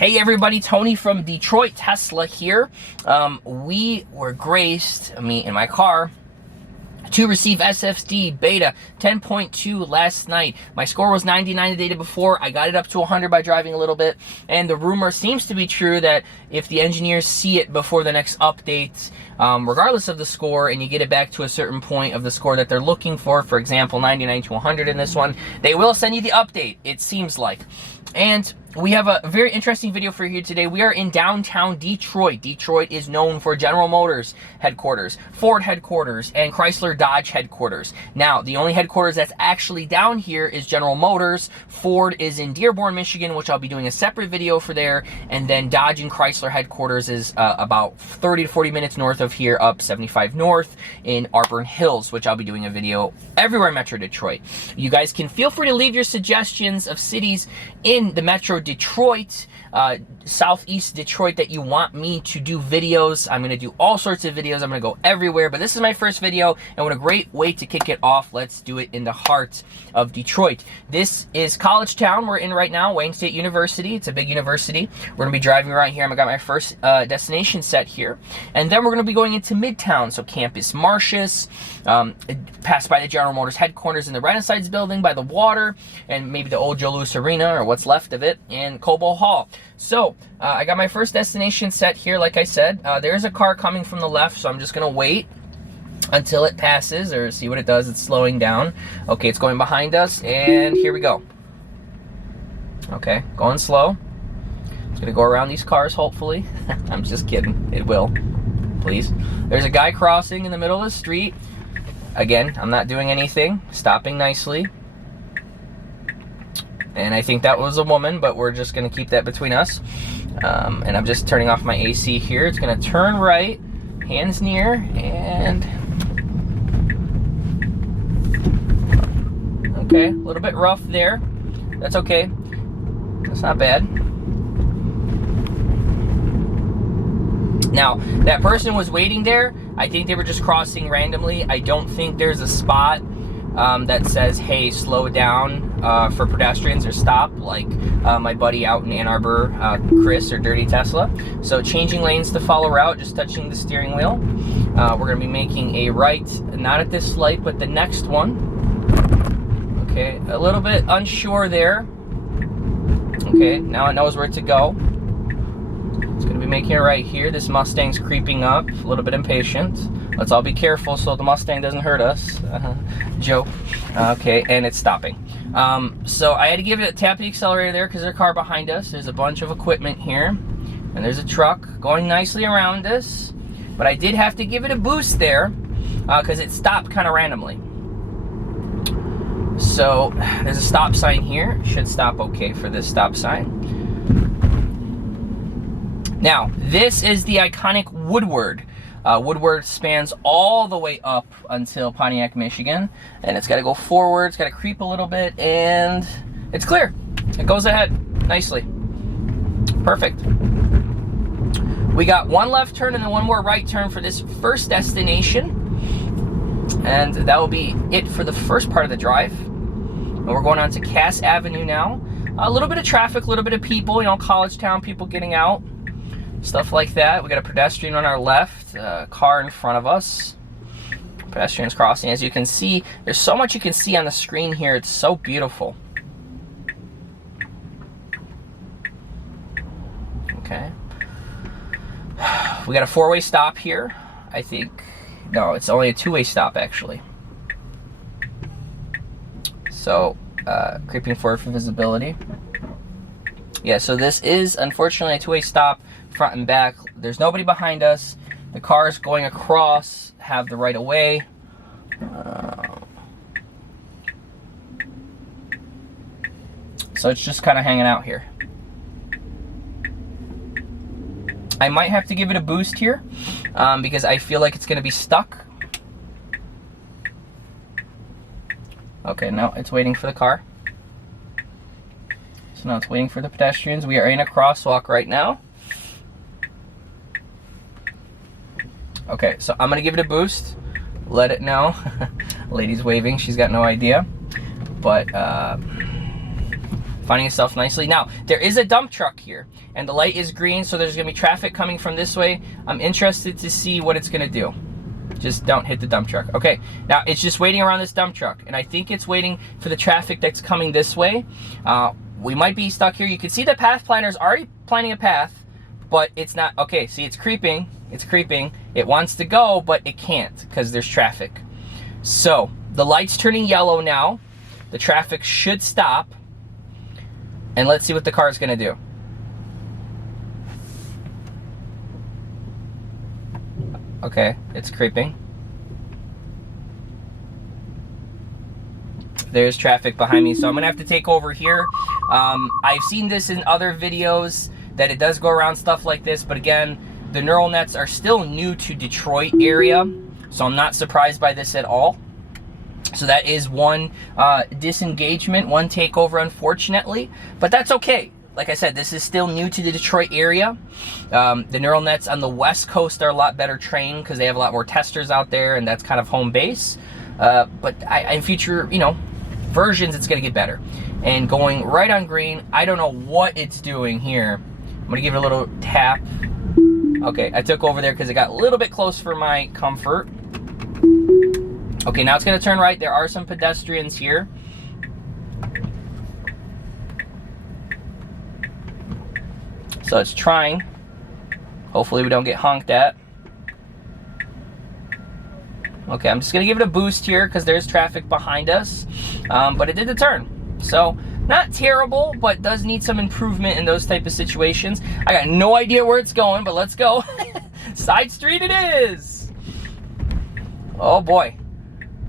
Hey everybody, Tony from Detroit Tesla here. We were graced, me and my car, to receive FSD beta 10.2 last night. My score was 99 the day before. I got it up to 100 by driving a little bit, and the rumor seems to be true that if the engineers see it before the next update, regardless of the score, and you get it back to a certain point of the score that they're looking for example 99 to 100 in this one, they will send you the update, it seems like. And we have a very interesting video for you today. We are in downtown Detroit. Detroit is known for General Motors headquarters, Ford headquarters, and Chrysler Dodge headquarters. Now, the only headquarters that's actually down here is General Motors. Ford is in Dearborn, Michigan, which I'll be doing a separate video for there. And then Dodge and Chrysler headquarters is about 30 to 40 minutes north of here, up 75 north in Auburn Hills, which I'll be doing a video everywhere in Metro Detroit. You guys can feel free to leave your suggestions of cities in the Metro Detroit, Southeast Detroit that you want me to do videos. I'm going to do all sorts of videos. I'm going to go everywhere, but this is my first video, and what a great way to kick it off. Let's do it in the heart of Detroit. This is College Town we're in right now, Wayne State University. It's a big university. We're going to be driving around here. I've got my first destination set here, and then we're going to be going into Midtown, so Campus Martius, pass by the General Motors headquarters in the Renaissance building, by the water, and maybe the old Joe Louis Arena, or what's left of it, and Cobo Hall. So, I got my first destination set here, like I said. There's a car coming from the left, so I'm just going to wait until it passes, or see what it does. It's slowing down. Okay, it's going behind us, and here we go. Okay, going slow. It's going to go around these cars, hopefully. I'm just kidding. It will. Please. There's a guy crossing in the middle of the street. Again, I'm not doing anything. Stopping nicely. And I think that was a woman, but we're just going to keep that between us. And I'm just turning off my AC here. It's going to turn right, hands near, and... Okay, a little bit rough there. That's okay. That's not bad. Now, that person was waiting there. I think they were just crossing randomly. I don't think there's a spot that says, hey, slow down for pedestrians or stop, like my buddy out in Ann Arbor, Chris, or Dirty Tesla. So changing lanes to follow route, just touching the steering wheel. We're going to be making a right, not at this light, but the next one. Okay, a little bit unsure there. Okay, now it knows where to go. It's going to be making it right here. This Mustang's creeping up, a little bit impatient. Let's all be careful so the Mustang doesn't hurt us. Joke. Okay, and it's stopping. So I had to give it a tap the accelerator there because there's a car behind us. There's a bunch of equipment here, and there's a truck going nicely around us. But I did have to give it a boost there because it stopped kind of randomly. So there's a stop sign here. Should stop okay for this stop sign. Now, this is the iconic Woodward. Woodward spans all the way up until Pontiac, Michigan. And it's got to go forward, it's got to creep a little bit, and it's clear. It goes ahead nicely. Perfect. We got one left turn and then one more right turn for this first destination. And that will be it for the first part of the drive. And we're going on to Cass Avenue now. A little bit of traffic, a little bit of people, you know, college town, people getting out. Stuff like that. We got a pedestrian on our left, a car in front of us. Pedestrians crossing. As you can see, there's so much you can see on the screen here. It's so beautiful. Okay. We got a four-way stop here. I think, no, it's only a two-way stop actually. So, creeping forward for visibility. Yeah, so this is unfortunately a two-way stop, front and back. There's nobody behind us. The cars going across have the right of way. So it's just kind of hanging out here. I might have to give it a boost here because I feel like it's going to be stuck. Okay, no, it's waiting for the car. So now it's waiting for the pedestrians. We are in a crosswalk right now. Okay, so I'm gonna give it a boost. Let it know. Lady's waving, she's got no idea. But finding itself nicely. Now, there is a dump truck here, and the light is green, so there's gonna be traffic coming from this way. I'm interested to see what it's gonna do. Just don't hit the dump truck. Okay, now it's just waiting around this dump truck, and I think it's waiting for the traffic that's coming this way. We might be stuck here. You can see the path planner's already planning a path, but it's not. Okay, see, it's creeping. It's creeping. It wants to go, but it can't because there's traffic. So the light's turning yellow now. The traffic should stop. And let's see what the car is going to do. Okay, it's creeping. There's traffic behind me, so I'm going to have to take over here. I've seen this in other videos that it does go around stuff like this, but again, the neural nets are still new to Detroit area, so I'm not surprised by this at all. So that is one disengagement, one takeover, unfortunately, but that's okay. Like I said, this is still new to the Detroit area. The neural nets on the West Coast are a lot better trained because they have a lot more testers out there, and that's kind of home base. But in future, versions, it's going to get better. And going right on green, I don't know what it's doing here. I'm going to give it a little tap. Okay, I took over there because it got a little bit close for my comfort. Okay, now it's going to turn right. There are some pedestrians here. So it's trying. Hopefully we don't get honked at. Okay, I'm just going to give it a boost here because there's traffic behind us. But it did the turn. So, not terrible, but does need some improvement in those type of situations. I got no idea where it's going, but let's go. Side street it is. Oh boy.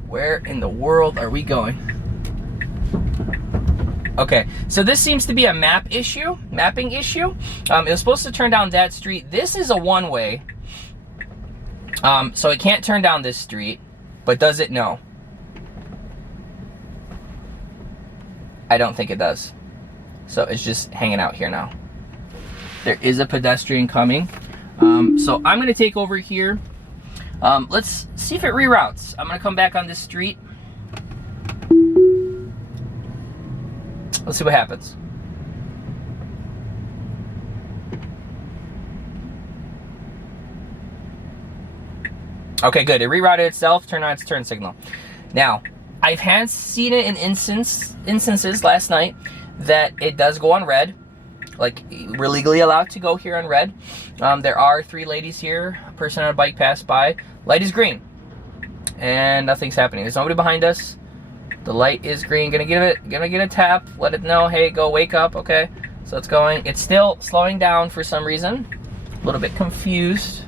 Where in the world are we going? Okay, so this seems to be a mapping issue. It was supposed to turn down that street. This is a one-way. So it can't turn down this street, but does it? No. I don't think it does. So it's just hanging out here now. There is a pedestrian coming. So I'm gonna take over here. Let's see if it reroutes. I'm gonna come back on this street. Let's see what happens. Okay, good. It rerouted itself, turned on its turn signal. Now, I've seen it in instances last night that it does go on red. Like, we're legally allowed to go here on red. There are 3 ladies here. A person on a bike passed by. Light is green. And nothing's happening. There's nobody behind us. The light is green. Gonna get a tap. Let it know, hey, go wake up. Okay, so it's going. It's still slowing down for some reason. A little bit confused.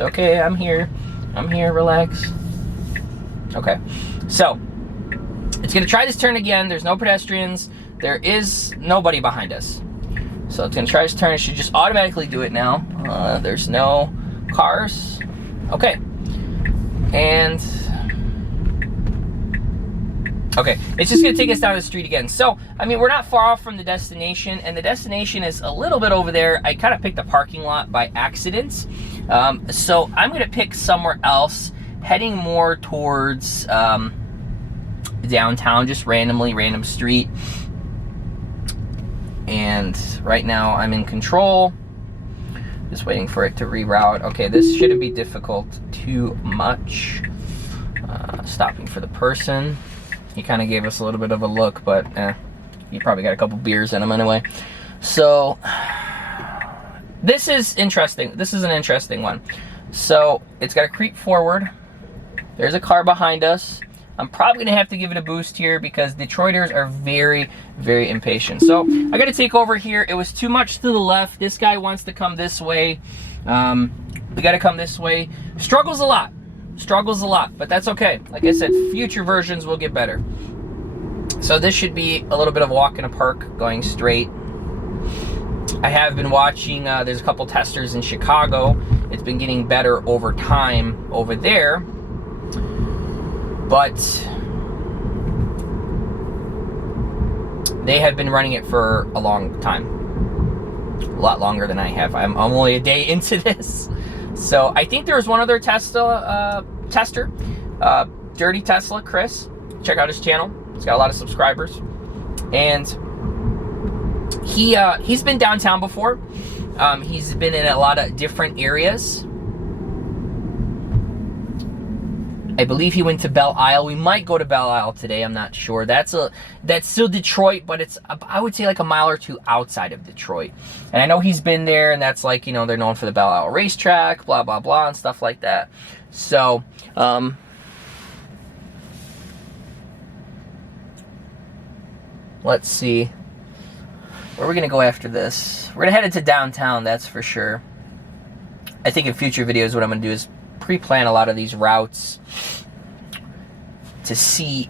Okay, I'm here. Relax. Okay, so it's gonna try this turn again. There's no pedestrians. There is nobody behind us. So it's gonna try this turn. It should just automatically do it now. There's no cars. Okay, and okay, it's just gonna take us down the street again. So, I mean, we're not far off from the destination, and the destination is a little bit over there. I kind of picked a parking lot by accident. So I'm gonna pick somewhere else, heading more towards downtown, just random street. And right now I'm in control. Just waiting for it to reroute. Okay, this shouldn't be difficult too much. Stopping for the person. He kind of gave us a little bit of a look, but he probably got a couple beers in him anyway. So this is interesting. This is an interesting one. So it's got to creep forward. There's a car behind us. I'm probably gonna have to give it a boost here because Detroiters are very, very impatient. So I gotta take over here. It was too much to the left. This guy wants to come this way. We gotta come this way. Struggles a lot, but that's okay. Like I said, future versions will get better. So this should be a little bit of a walk in a park going straight. I have been watching, there's a couple testers in Chicago. It's been getting better over time over there. But they have been running it for a long time. A lot longer than I have. I'm only a day into this. So I think there was one other tester, Dirty Tesla, Chris. Check out his channel. He's got a lot of subscribers. And he's been downtown before. He's been in a lot of different areas. I believe he went to Belle Isle. We might go to Belle Isle today. I'm not sure. That's still Detroit, but it's, I would say, like a mile or two outside of Detroit. And I know he's been there, and that's like, you know, they're known for the Belle Isle racetrack, blah, blah, blah, and stuff like that. So, let's see. Where are we going to go after this? We're going to head into downtown, that's for sure. I think in future videos, what I'm going to do is pre-plan a lot of these routes to see,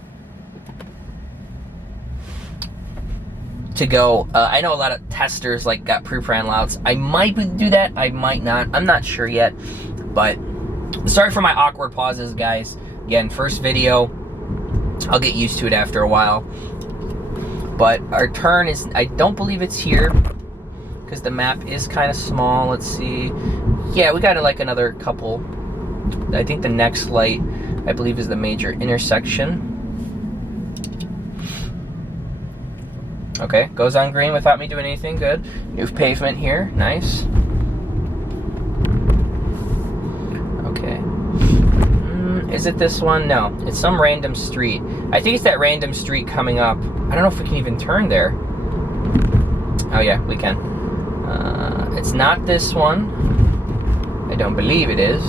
to go. I know a lot of testers like got pre-planned routes. I might do that, I might not. I'm not sure yet, but sorry for my awkward pauses, guys. Again, first video. I'll get used to it after a while. But our turn is, I don't believe it's here because the map is kind of small. Let's see. Yeah, we got like another couple. I think the next light, I believe, is the major intersection. Okay, goes on green without me doing anything. Good. New pavement here. Nice. Okay. Is it this one? No. It's some random street. I think it's that random street coming up. I don't know if we can even turn there. Oh, yeah, we can. It's not this one. I don't believe it is.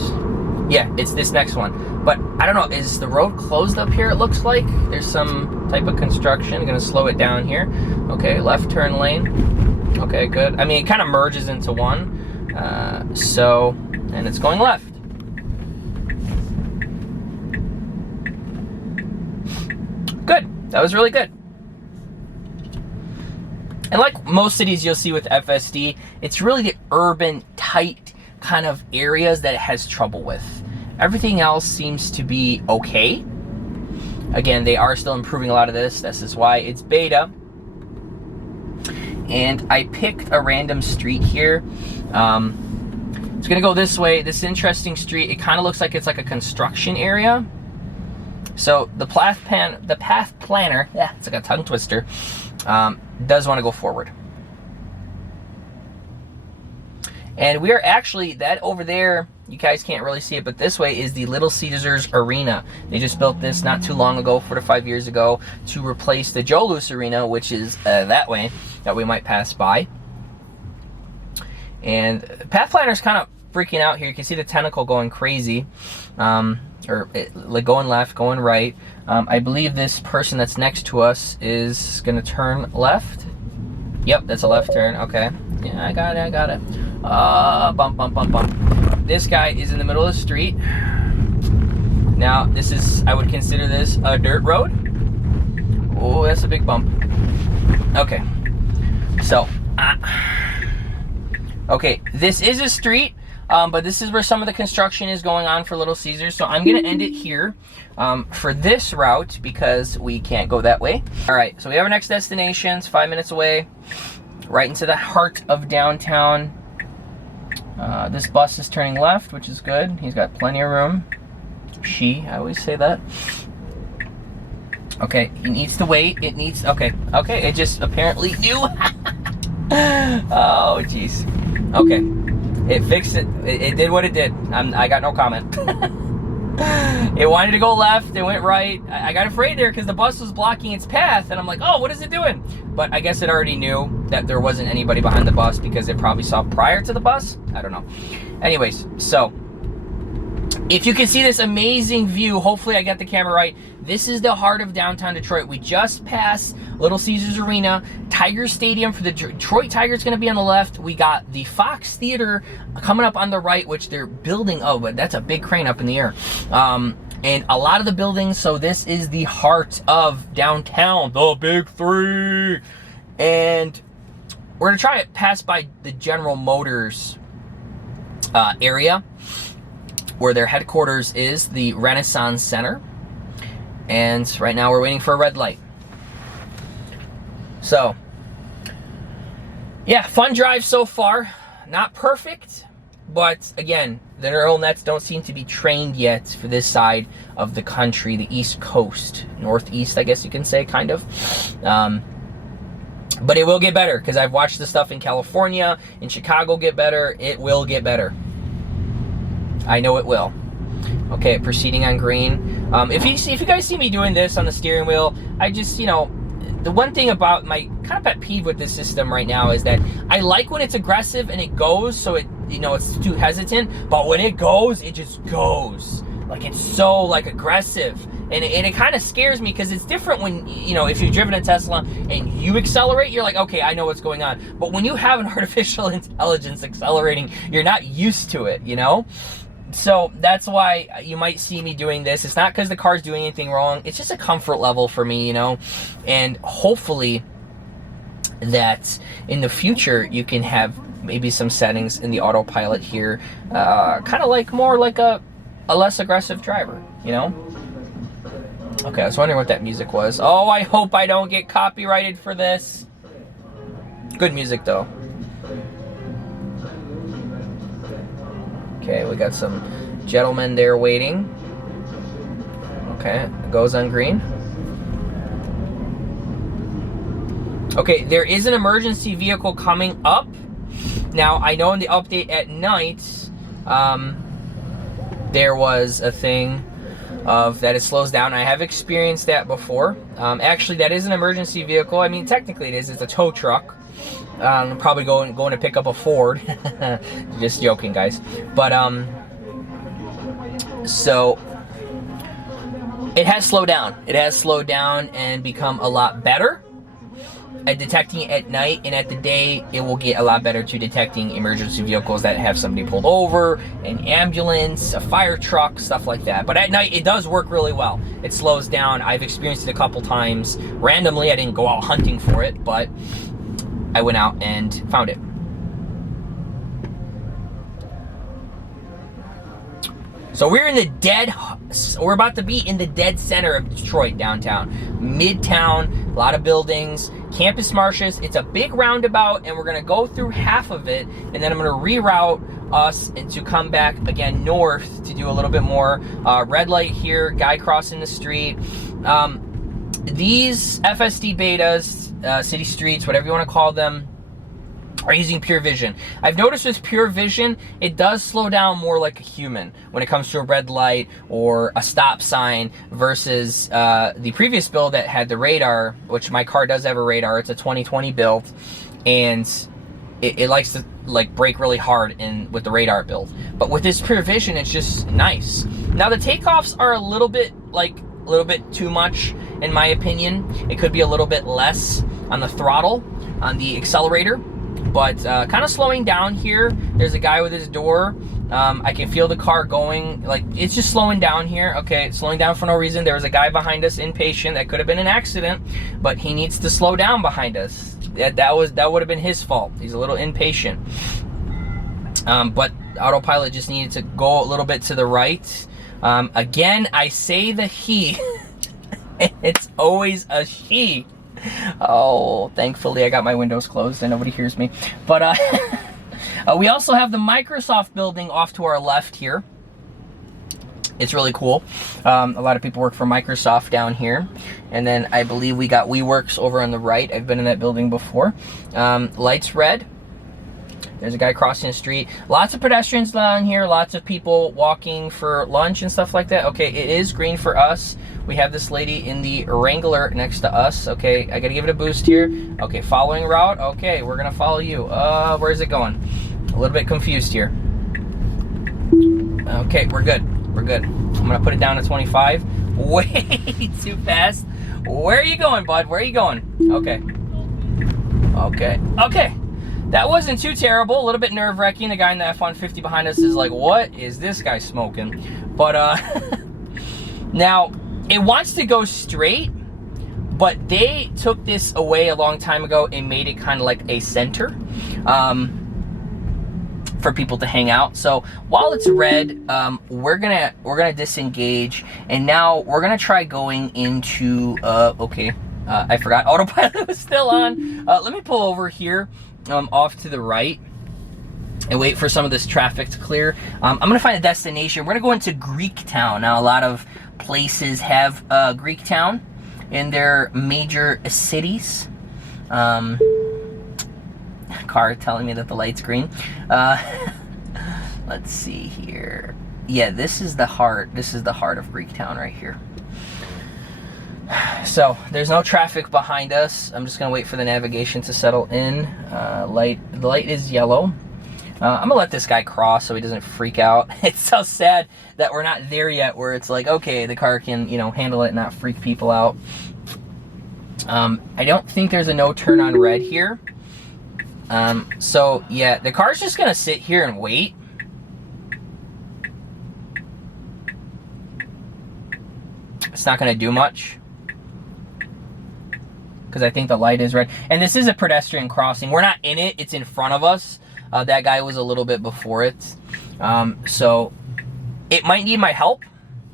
Yeah, it's this next one. But I don't know, is the road closed up here, it looks like? There's some type of construction. I'm gonna slow it down here. Okay, left turn lane. Okay, good. I mean, it kind of merges into one. And it's going left. Good, that was really good. And like most cities you'll see with FSD, it's really the urban, tight kind of areas that it has trouble with. Everything else seems to be okay. Again, they are still improving a lot of this. This is why it's beta. And I picked a random street here. It's gonna go this way. This interesting street, it kind of looks like it's like a construction area. So the path planner, yeah, it's like a tongue twister, does want to go forward. And we are actually, that over there, you guys can't really see it, but this way is the Little Caesars Arena. They just built this not too long ago, 4 to 5 years ago, to replace the Joe Louis Arena, which is that way, that we might pass by. And Path Planner's kind of freaking out here. You can see the tentacle going crazy, like going left, going right. I believe this person that's next to us is gonna turn left. Yep, that's a left turn, okay. Yeah, I got it. Bump, bump, bump, bump. This guy is in the middle of the street. Now, this is, I would consider this a dirt road. Oh, that's a big bump. Okay. So, okay, this is a street, but this is where some of the construction is going on for Little Caesars. So I'm gonna end it here for this route because we can't go that way. All right, so we have our next destination. It's 5 minutes away, right into the heart of downtown. This bus is turning left, which is good. He's got plenty of room. I always say that. Okay, he needs to wait. It needs, okay, it just apparently knew. Oh, jeez. Okay, it fixed it. It did what it did. I got no comment. It wanted to go left, it went right. I got afraid there because the bus was blocking its path, and I'm like, oh, what is it doing? But I guess it already knew that there wasn't anybody behind the bus because it probably saw prior to the bus. I don't know. Anyways, so if you can see this amazing view, hopefully I got the camera right. This is the heart of downtown Detroit. We just passed Little Caesars Arena. Tiger Stadium for the Detroit Tigers going to be on the left. We got the Fox Theater coming up on the right, which they're building. Oh, but that's a big crane up in the air. And a lot of the buildings. So this is the heart of downtown, the big three. And we're going to try to pass by the General Motors area, where their headquarters is, the Renaissance Center. And right now we're waiting for a red light. So, yeah, fun drive so far. Not perfect, but again, the neural nets don't seem to be trained yet for this side of the country, the East Coast, Northeast, I guess you can say, kind of. But it will get better because I've watched the stuff in California, in Chicago get better. It will get better. I know it will. Okay, proceeding on green. If you guys see me doing this on the steering wheel, I just, the one thing about my kind of pet peeve with this system right now is that I like when it's aggressive and it goes, so it, it's too hesitant, but when it goes, it just goes. Like, it's so, like, aggressive. And it kind of scares me because it's different when, if you've driven a Tesla and you accelerate, you're like, okay, I know what's going on. But when you have an artificial intelligence accelerating, you're not used to it, So that's why you might see me doing this. It's not because the car's doing anything wrong. It's just a comfort level for me, And hopefully that in the future you can have maybe some settings in the autopilot here, kind of like more like a less aggressive driver, Okay, I was wondering what that music was. Oh, I hope I don't get copyrighted for this. Good music, though. Okay, we got some gentlemen there waiting. Okay, it goes on green. Okay, there is an emergency vehicle coming up. Now, I know in the update at night, there was a thing of that it slows down. I have experienced that before. Actually, that is an emergency vehicle. I mean, technically it is. It's a tow truck. I'm probably going to pick up a Ford. Just joking, guys. But so it has slowed down. It has slowed down and become a lot better at detecting it at night, and at the day it will get a lot better to detecting emergency vehicles that have somebody pulled over, an ambulance, a fire truck, stuff like that. But at night it does work really well. It slows down. I've experienced it a couple times randomly. I didn't go out hunting for it, but I went out and found it. So we're about to be in the dead center of Detroit, downtown. Midtown, a lot of buildings, Campus Martius. It's a big roundabout, and we're gonna go through half of it, and then I'm gonna reroute us and to come back again north to do a little bit more. Red light here, guy crossing the street. These FSD betas, city streets, whatever you wanna call them, are using pure vision. I've noticed with pure vision, it does slow down more like a human when it comes to a red light or a stop sign versus the previous build that had the radar, which my car does have a radar. It's a 2020 build, and it likes to brake really hard with the radar build. But with this pure vision, it's just nice. Now the takeoffs are a little bit too much in my opinion. It could be a little bit less on the throttle, on the accelerator. But kind of slowing down here. There's a guy with his door. I can feel the car going, it's just slowing down here. Okay, it's slowing down for no reason. There was a guy behind us, impatient. That could have been an accident, but he needs to slow down behind us. That would have been his fault. He's a little impatient. But autopilot just needed to go a little bit to the right. Again, I say the he. It's always a she. Oh, thankfully I got my windows closed and nobody hears me. But we also have the Microsoft building off to our left here. It's really cool. A lot of people work for Microsoft down here. And then I believe we got WeWorks over on the right. I've been in that building before. Lights red. There's a guy crossing the street. Lots of pedestrians down here. Lots of people walking for lunch and stuff like that. Okay, it is green for us. We have this lady in the Wrangler next to us. Okay, I gotta give it a boost here. Okay, following route. Okay, we're gonna follow you. Where's it going? A little bit confused here. Okay, we're good. We're good. I'm gonna put it down to 25. Way too fast. Where are you going, bud? Where are you going? Okay. Okay. Okay. That wasn't too terrible. A little bit nerve-wracking. The guy in the F-150 behind us is like, what is this guy smoking? But, now, it wants to go straight, but they took this away a long time ago and made it kind of like a center for people to hang out. So while it's red, we're gonna disengage, and now we're gonna try going into okay. I forgot autopilot was still on. Let me pull over here. Off to the right and wait for some of this traffic to clear. I'm gonna find a destination. We're gonna go into Greektown. Now, a lot of places have Greektown in their major cities. Car telling me that the light's green. Let's see here. Yeah, this is the heart. This is the heart of Greektown right here. So there's no traffic behind us. I'm just gonna wait for the navigation to settle in. The light is yellow. I'm gonna let this guy cross so he doesn't freak out. It's so sad that we're not there yet where it's like, okay, the car can, you know, handle it and not freak people out. I don't think there's a no turn on red here. So yeah, the car's just gonna sit here and wait. It's not gonna do much, because I think the light is red. And this is a pedestrian crossing. We're not in it, it's in front of us. That guy was a little bit before it. So it might need my help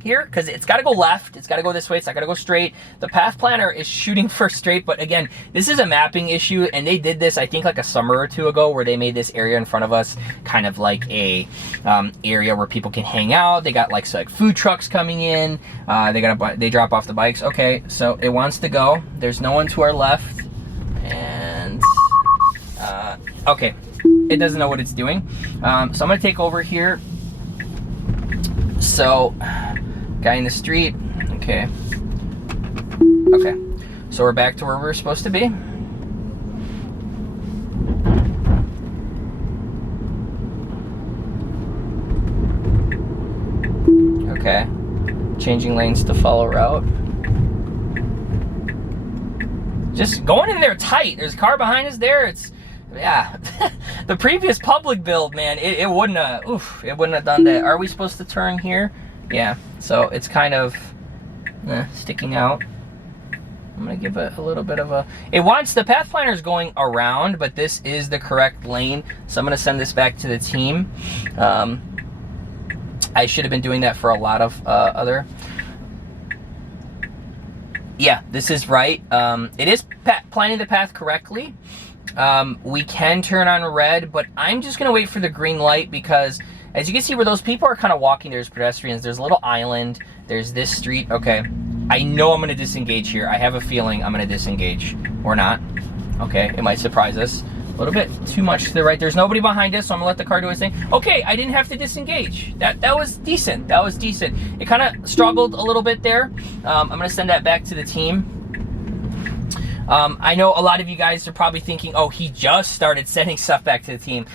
here, because it's got to go left, it's got to go this way, it's not got to go straight. The path planner is shooting for straight, but again, this is a mapping issue, and they did this I think like a summer or two ago, where they made this area in front of us kind of like a area where people can hang out. They got like food trucks coming in, they drop off the bikes. Okay, so it wants to go. There's no one to our left, and okay, it doesn't know what it's doing. So I'm gonna take over here. So guy in the street. Okay. Okay. So we're back to where we're supposed to be. Okay. Changing lanes to follow route. Just going in there tight. There's a car behind us there. It's, yeah. The previous public build, man, it wouldn't have, it wouldn't have done that. Are we supposed to turn here? Yeah, so it's kind of sticking out. I'm gonna give it a little bit of a, it wants, the path planner is going around, but this is the correct lane. So I'm gonna send this back to the team. I should have been doing that for a lot of other. Yeah, this is right. It is planning the path correctly. We can turn on red, but I'm just gonna wait for the green light, because as you can see where those people are kind of walking, there's pedestrians, there's a little island, there's this street. Okay, I know I'm gonna disengage here. I have a feeling I'm gonna disengage, or not. Okay, it might surprise us. A little bit too much to the right. There's nobody behind us, so I'm gonna let the car do its thing. Okay, I didn't have to disengage. That was decent, that was decent. It kind of struggled a little bit there. I'm gonna send that back to the team. I know a lot of you guys are probably thinking, oh, he just started sending stuff back to the team.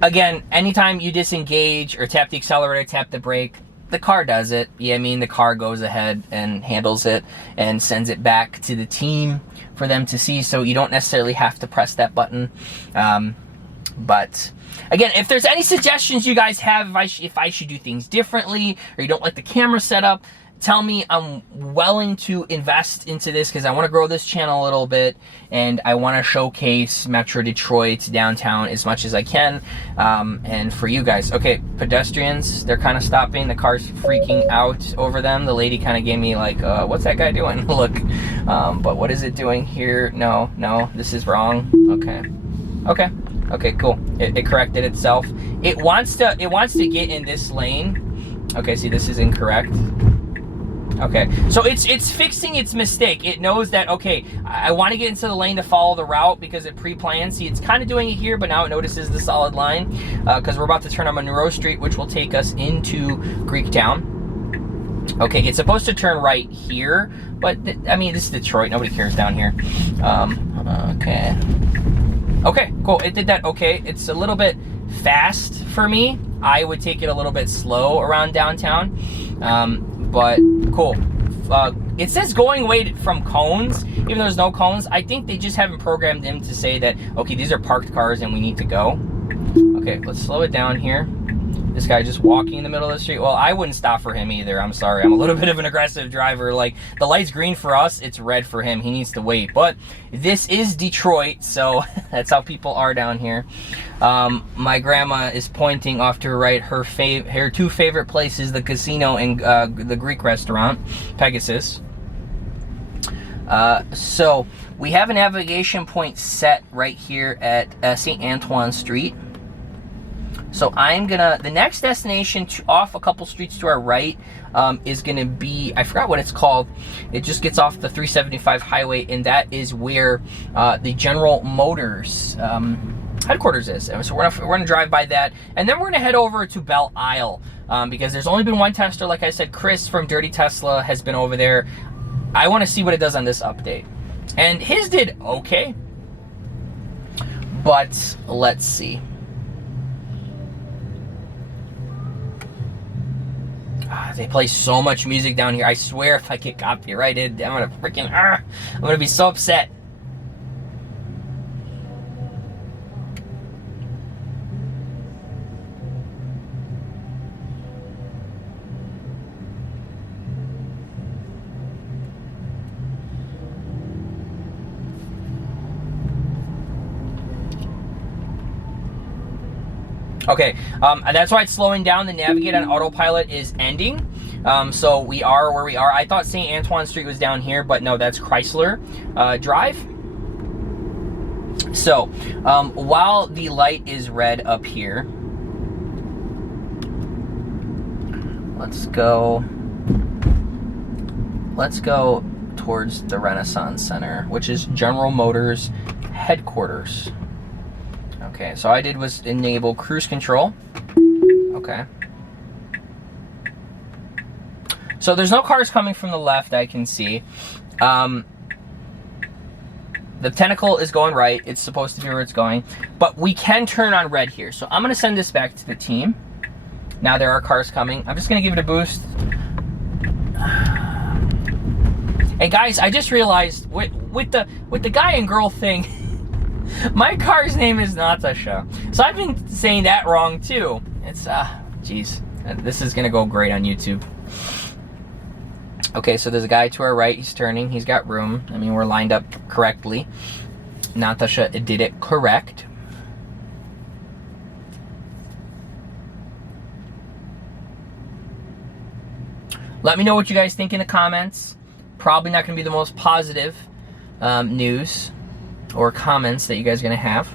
Again, anytime you disengage or tap the accelerator, tap the brake, the car does it. Yeah, I mean, the car goes ahead and handles it and sends it back to the team for them to see, so you don't necessarily have to press that button. But again, if there's any suggestions you guys have, if I should do things differently, or you don't like the camera setup, tell me. I'm willing to invest into this, because I want to grow this channel a little bit, and I want to showcase Metro Detroit downtown as much as I can, and for you guys. Okay, pedestrians, they're kind of stopping. The car's freaking out over them. The lady kind of gave me like, what's that guy doing? Look. But what is it doing here? No, this is wrong. Okay, cool. It corrected itself. It wants to get in this lane. Okay, see, this is incorrect. Okay, so it's fixing its mistake. It knows that, okay, I want to get into the lane to follow the route, because it pre-planned. See, it's kind of doing it here, but now it notices the solid line, because we're about to turn on Monroe Street, which will take us into Greektown. Okay, it's supposed to turn right here, but I mean, this is Detroit. Nobody cares down here. Okay, cool. It did that. Okay, it's a little bit fast for me. I would take it a little bit slow around downtown. But cool. It says going away from cones, even though there's no cones. I think they just haven't programmed them to say that, okay, these are parked cars and we need to go. Okay, let's slow it down here. This guy just walking in the middle of the street. Well, I wouldn't stop for him either. I'm sorry. I'm a little bit of an aggressive driver. Like, the light's green for us, it's red for him. He needs to wait. But this is Detroit, so that's how people are down here. My grandma is pointing off to her right. Her two favorite places, the casino and the Greek restaurant, Pegasus. So we have a navigation point set right here at St. Antoine Street. So I'm gonna, the next destination off a couple streets to our right is gonna be, I forgot what it's called. It just gets off the 375 highway, and that is where the General Motors headquarters is. And so we're gonna drive by that, and then we're gonna head over to Belle Isle because there's only been one tester. Like I said, Chris from Dirty Tesla has been over there. I want to see what it does on this update, and his did okay, but let's see. They play so much music down here. I swear if I get copyrighted, I'm gonna be so upset. Okay, that's why it's slowing down. The navigate on autopilot is ending. So we are where we are. I thought St. Antoine Street was down here, but no, that's Chrysler Drive. So while the light is red up here, let's go towards the Renaissance Center, which is General Motors headquarters. Okay, so all I did was enable cruise control. Okay. So there's no cars coming from the left, I can see. The tentacle is going right. It's supposed to be where it's going. But we can turn on red here. So I'm going to send this back to the team. Now there are cars coming. I'm just going to give it a boost. And guys, I just realized with the guy and girl thing, my car's name is Natasha. So I've been saying that wrong too. It's, geez. This is gonna go great on YouTube. Okay, so there's a guy to our right. He's turning. He's got room. I mean, we're lined up correctly. Natasha did it correct. Let me know what you guys think in the comments. Probably not gonna be the most positive news or comments that you guys are gonna have.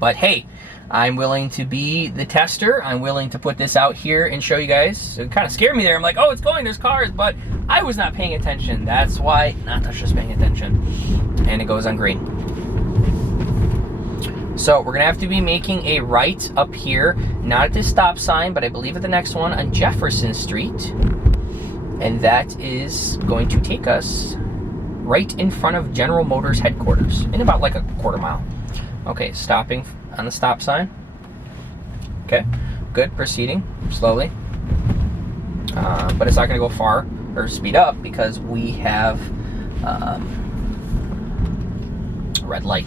But hey, I'm willing to be the tester. I'm willing to put this out here and show you guys. It kind of scared me there. I'm like, oh, it's going, there's cars, but I was not paying attention. That's why Natasha's paying attention. And it goes on green. So we're gonna have to be making a right up here, not at this stop sign, but I believe at the next one on Jefferson Street. And that is going to take us right in front of General Motors headquarters in about like a quarter mile. Okay, stopping on the stop sign. Okay, good, proceeding slowly. But it's not gonna go far or speed up because we have a red light.